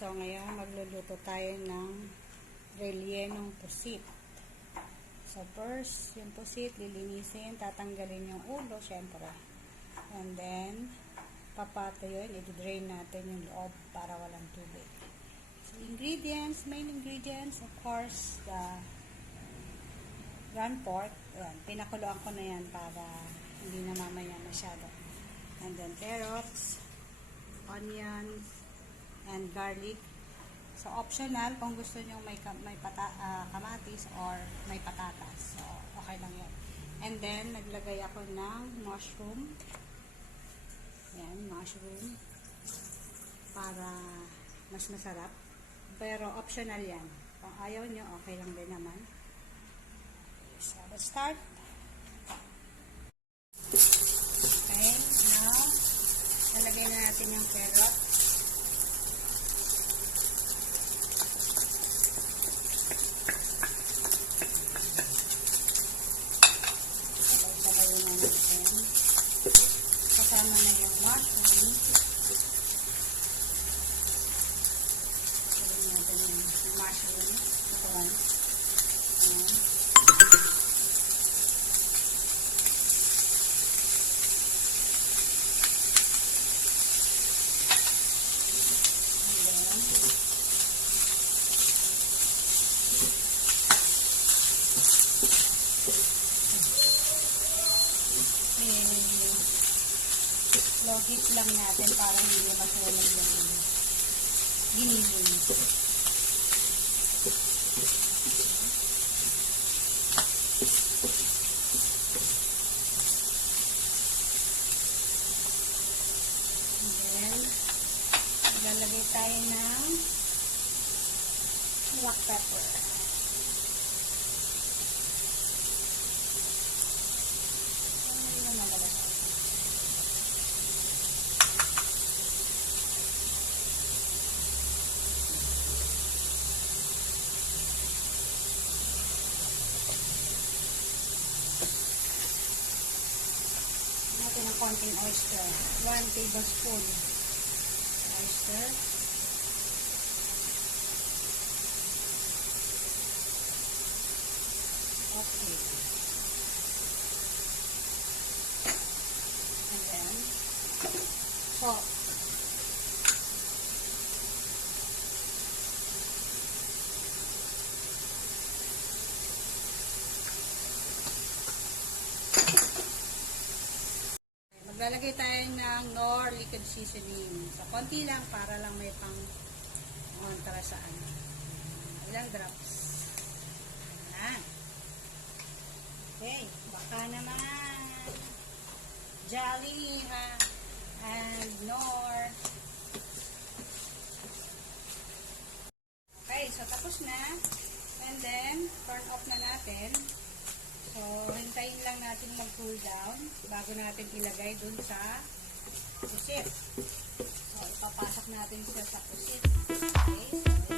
So, ngayon magluluto tayo ng rellenong pusit. So, first, yung pusit, lilinisin, tatanggalin yung ulo, syempre. And then, papatuyuin, i-drain natin yung loob para walang tubig. So, ingredients, main ingredients, of course, the ground pork. Ayan, pinakuluan ko na yan para hindi na mamaya masyado. And then, carrots, onions, and garlic. So, optional kung gusto nyo may kamatis or may patatas. So, okay lang yun. And then, naglagay ako ng mushroom. Ayan, mushroom. Para mas masarap. Pero, optional yan. Kung ayaw nyo, okay lang din naman. So, let's start. Okay, now, nalagay na natin yung carrot. Sabay-sabayin na natin. Kasama na yung mushroom. Sabay natin yung mushroom. Ito lang. Ayan. Low heat lang natin para hindi masunog yung giniling. And then, maglalagay tayo ng black pepper. Natin ng konting oyster. 1 tablespoon oyster. Okay. And then, salt. Maglalagay tayo ng Knorr liquid seasoning. So, konti lang para lang may pang-kontra sa ano. Ilang drops. Ayan. Okay. Baka naman. Jolly and Knorr. Okay. So, tapos na. And then, turn off na natin. So, hintayin lang natin mag-cool down bago natin ilagay dun sa pusit. So, ipapasok natin siya sa pusit. Okay, so